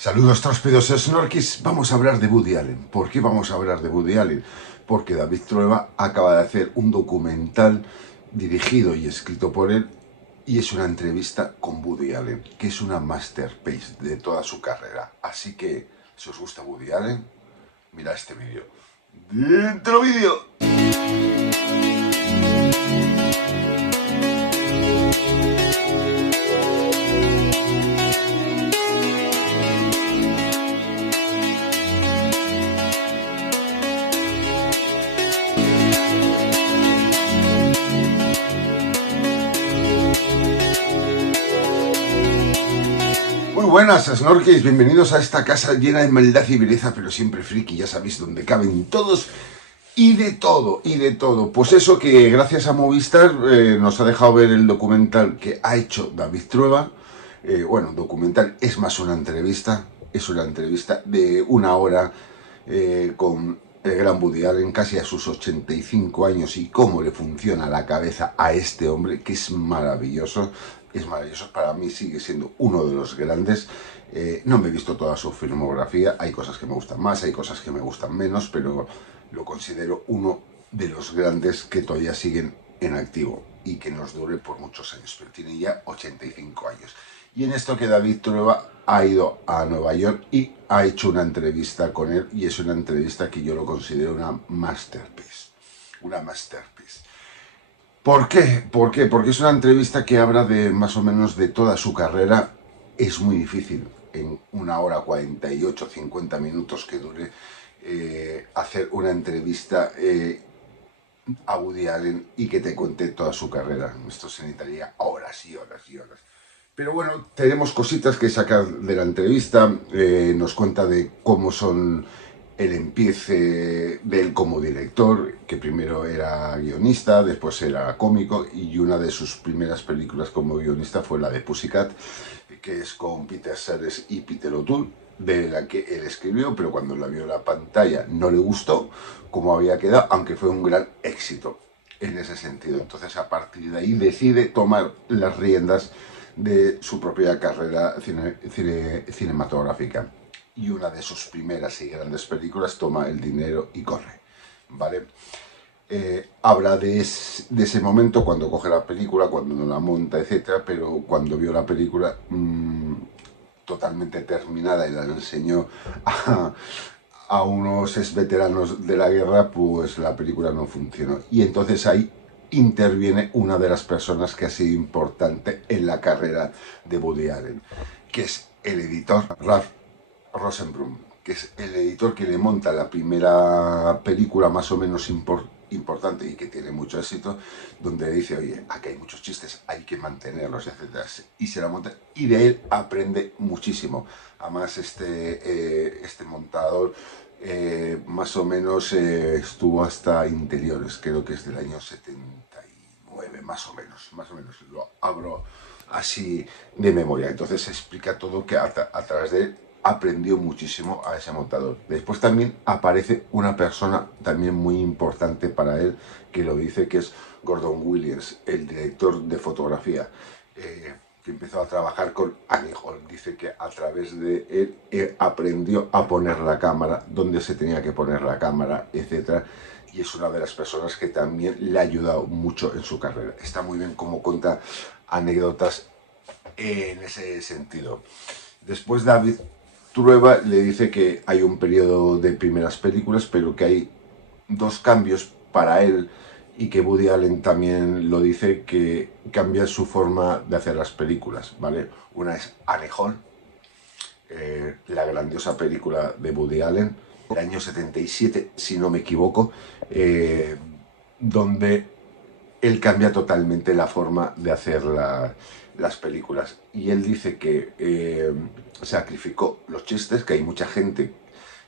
Saludos tróspidos snorkis, vamos a hablar de Woody Allen. ¿Por qué vamos a hablar de Woody Allen? Porque David Trueba acaba de hacer un documental dirigido y escrito por él y es una entrevista con Woody Allen, que es una masterpiece de toda su carrera. Así que, si os gusta Woody Allen, mirad este vídeo. ¡Dentro vídeo! Muy buenas, snorkels, bienvenidos a esta casa llena de maldad y vileza, pero siempre friki, ya sabéis, donde caben todos y de todo, y de todo. Pues eso que gracias a Movistar nos ha dejado ver el documental que ha hecho David Trueba. Bueno, documental es más una entrevista, es una entrevista de una hora con el gran Woody Allen, casi a sus 85 años, y cómo le funciona la cabeza a este hombre, que es maravilloso. Es maravilloso, para mí sigue siendo uno de los grandes. No me he visto toda su filmografía, hay cosas que me gustan más, hay cosas que me gustan menos, pero lo considero uno de los grandes que todavía siguen en activo y que nos dure por muchos años, pero tiene ya 85 años. Y en esto que David Trueba ha ido a Nueva York y ha hecho una entrevista con él, y es una entrevista que yo lo considero una masterpiece. Una masterpiece. ¿Por qué? ¿Por qué? Porque es una entrevista que habla de más o menos de toda su carrera. Es muy difícil en una hora 48, 50 minutos que dure hacer una entrevista a Woody Allen y que te cuente toda su carrera. Esto se necesitaría horas y horas y horas. Pero bueno, tenemos cositas que sacar de la entrevista. Nos cuenta de cómo son el empiece de él como director, que primero era guionista, después era cómico, y una de sus primeras películas como guionista fue la de Pussycat, que es con Peter Sellers y Peter O'Toole, de la que él escribió, pero cuando la vio en la pantalla no le gustó cómo había quedado, aunque fue un gran éxito en ese sentido. Entonces, a partir de ahí decide tomar las riendas de su propia carrera cinematográfica. Y una de sus primeras y grandes películas, Toma el dinero y corre, ¿vale? Habla de ese momento cuando coge la película, cuando no la monta, etcétera, pero cuando vio la película totalmente terminada y la enseñó a unos ex veteranos de la guerra, pues la película no funcionó. Y entonces ahí interviene una de las personas que ha sido importante en la carrera de Woody Allen, que es el editor Ralph Rosenblum, que es el editor que le monta la primera película más o menos importante y que tiene mucho éxito, donde dice, oye, aquí hay muchos chistes, hay que mantenerlos, etc. Y se la monta, y de él aprende muchísimo. Además, este montador más o menos estuvo hasta Interiores, creo que es del año 79, más o menos, lo abro así de memoria. Entonces se explica todo que a través de él aprendió muchísimo a ese montador. Después también aparece una persona también muy importante para él, que lo dice, que es Gordon Williams, el director de fotografía, que empezó a trabajar con Annie Hall. Dice que a través de él aprendió a poner la cámara, dónde se tenía que poner la cámara, etc. Y es una de las personas que también le ha ayudado mucho en su carrera. Está muy bien cómo cuenta anécdotas en ese sentido. Después David Trueba le dice que hay un periodo de primeras películas, pero que hay dos cambios para él, y que Woody Allen también lo dice, que cambia su forma de hacer las películas, ¿vale? Una es Annie Hall, la grandiosa película de Woody Allen, del año 77, si no me equivoco, donde él cambia totalmente la forma de hacer las películas. Y él dice que sacrificó los chistes, que hay mucha gente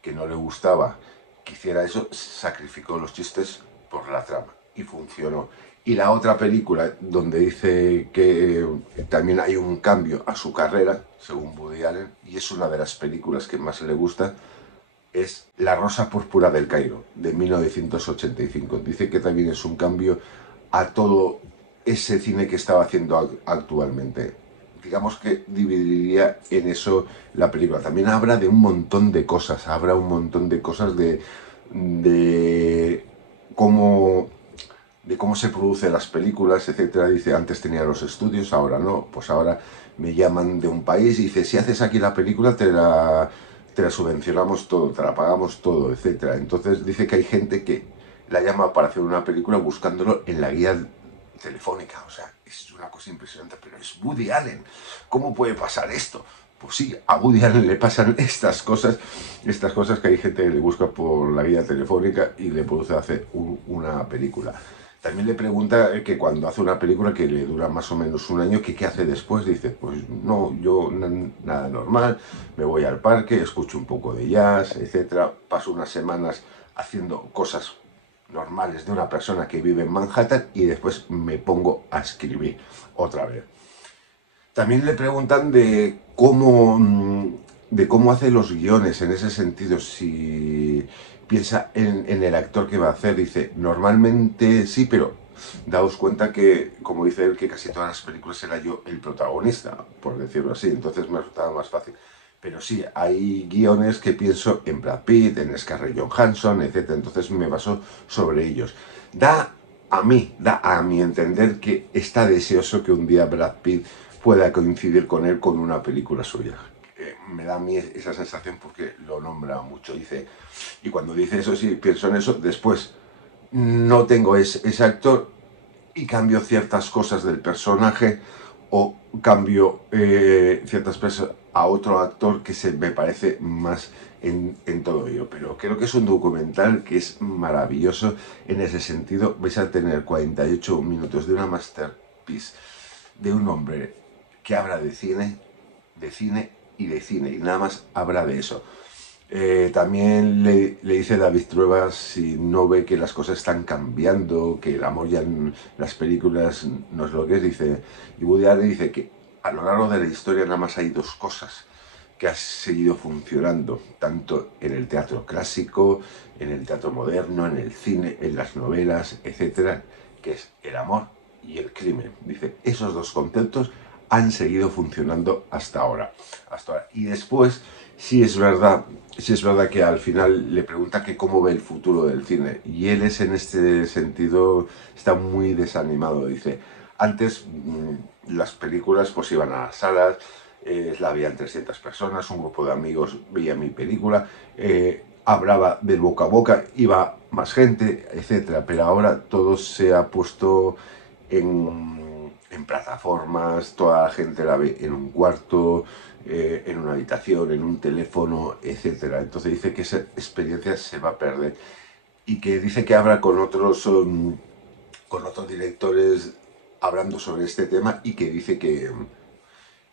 que no le gustaba que hiciera eso, sacrificó los chistes por la trama y funcionó. Y la otra película donde dice que también hay un cambio a su carrera, según Woody Allen, y es una de las películas que más le gusta, es La Rosa Púrpura del Cairo, de 1985. Dice que también es un cambio a todo ese cine que estaba haciendo actualmente. digamos que dividiría en eso la película. También habla de un montón de cosas, habrá un montón de cosas de cómo de cómo se producen las películas, etcétera. Dice, antes tenía los estudios, ahora no, pues ahora me llaman de un país y dice, si haces aquí la película te la subvencionamos todo, te la pagamos todo, etcétera. Entonces dice que hay gente que la llama para hacer una película buscándolo en la guía telefónica. O sea, es una cosa impresionante, pero es Woody Allen. ¿Cómo puede pasar esto? Pues sí, a Woody Allen le pasan estas cosas que hay gente que le busca por la guía telefónica y le produce hacer una película. También le pregunta que cuando hace una película que le dura más o menos un año, que qué hace después. Dice, pues no, yo nada normal, me voy al parque, escucho un poco de jazz, etcétera. Paso unas semanas haciendo cosas normales de una persona que vive en Manhattan y después me pongo a escribir otra vez. También le preguntan de cómo hace los guiones en ese sentido, si piensa en el actor que va a hacer. Dice, normalmente sí, pero daos cuenta que, como dice él, que casi todas las películas era yo el protagonista, por decirlo así, entonces me resultaba más fácil. Pero sí, hay guiones que pienso en Brad Pitt, en Scarlett Johansson, etcétera. Entonces me baso sobre ellos. Da a mi entender que está deseoso que un día Brad Pitt pueda coincidir con él con una película suya. Me da a mí esa sensación porque lo nombra mucho. Dice, y cuando dice eso, sí, pienso en eso. Después, no tengo ese actor y cambio ciertas cosas del personaje o cambio ciertas cosas a otro actor que se me parece más en todo ello. Pero creo que es un documental que es maravilloso en ese sentido. Vais a tener 48 minutos de una masterpiece de un hombre que habla de cine y de cine, y nada más habla de eso. También le dice David Trueba si no ve que las cosas están cambiando, que el amor ya en las películas no es lo que es. Dice, y Woody Allen dice que a lo largo de la historia nada más hay dos cosas que han seguido funcionando, tanto en el teatro clásico, en el teatro moderno, en el cine, en las novelas, etcétera, que es el amor y el crimen. Dice, esos dos conceptos han seguido funcionando hasta ahora. Hasta ahora. Y después, sí es verdad que al final le pregunta que cómo ve el futuro del cine. Y él es en este sentido, está muy desanimado. Dice, antes las películas pues iban a las salas, la veían 300 personas, un grupo de amigos veía mi película, hablaba del boca a boca, iba más gente, etcétera. Pero ahora todo se ha puesto en plataformas, toda la gente la ve en un cuarto, en una habitación, en un teléfono, etcétera. Entonces dice que esa experiencia se va a perder y que dice que habla con otros directores hablando sobre este tema y que dice que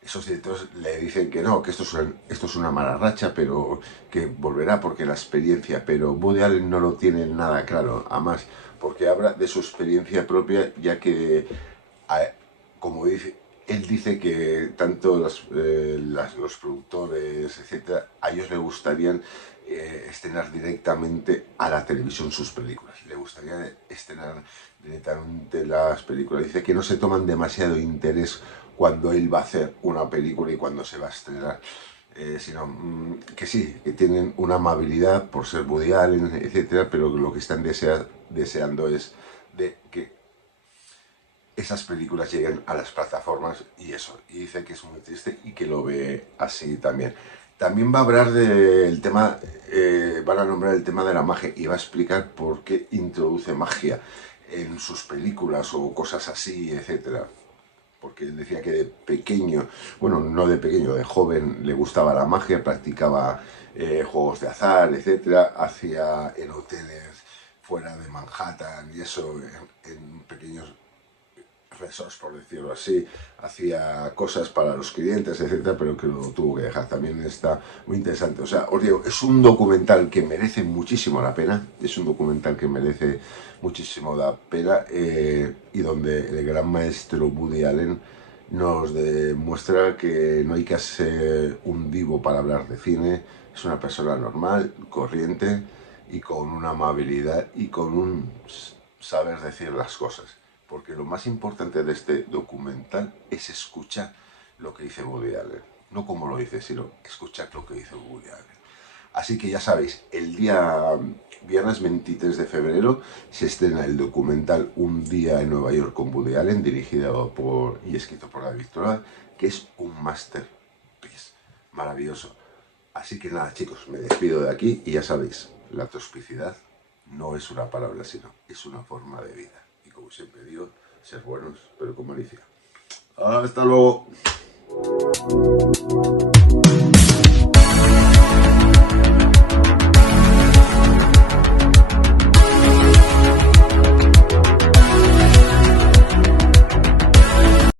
esos directores le dicen que no, que esto es una mala racha, pero que volverá porque la experiencia, pero Woody Allen no lo tiene nada claro, además, porque habla de su experiencia propia, ya que, como dice, él dice que tanto los productores, etcétera, a ellos les gustarían estrenar directamente a la televisión sus películas. Le gustaría estrenar directamente las películas. Dice que no se toman demasiado interés cuando él va a hacer una película y cuando se va a estrenar. Sino que sí, que tienen una amabilidad por ser Woody Allen, etcétera, pero lo que están deseando es de que esas películas lleguen a las plataformas y eso. Y dice que es muy triste y que lo ve así también. También va a hablar del tema, van a nombrar el tema de la magia y va a explicar por qué introduce magia en sus películas o cosas así, etcétera. Porque él decía que de pequeño, bueno, no de pequeño, de joven le gustaba la magia, practicaba juegos de azar, etcétera, hacía en hoteles fuera de Manhattan y eso, en pequeños resorts, por decirlo así, hacía cosas para los clientes, etcétera, pero que lo tuvo que dejar. También está muy interesante. O sea, os digo, es un documental que merece muchísimo la pena, es un documental que merece muchísimo la pena y donde el gran maestro Woody Allen nos demuestra que no hay que ser un divo para hablar de cine, es una persona normal, corriente y con una amabilidad y con un saber decir las cosas, porque lo más importante de este documental es escuchar, lo que dice Woody Allen. No como lo dice, sino escuchar lo que dice Woody Allen. Así que ya sabéis, el día viernes 23 de febrero se estrena el documental Un día en Nueva York con Woody Allen, dirigido por y escrito por David Troa, que es un masterpiece maravilloso. Así que nada, chicos, me despido de aquí y ya sabéis, la toxicidad no es una palabra, sino es una forma de vida. Y como siempre digo, ser buenos, pero con malicia. Hasta luego.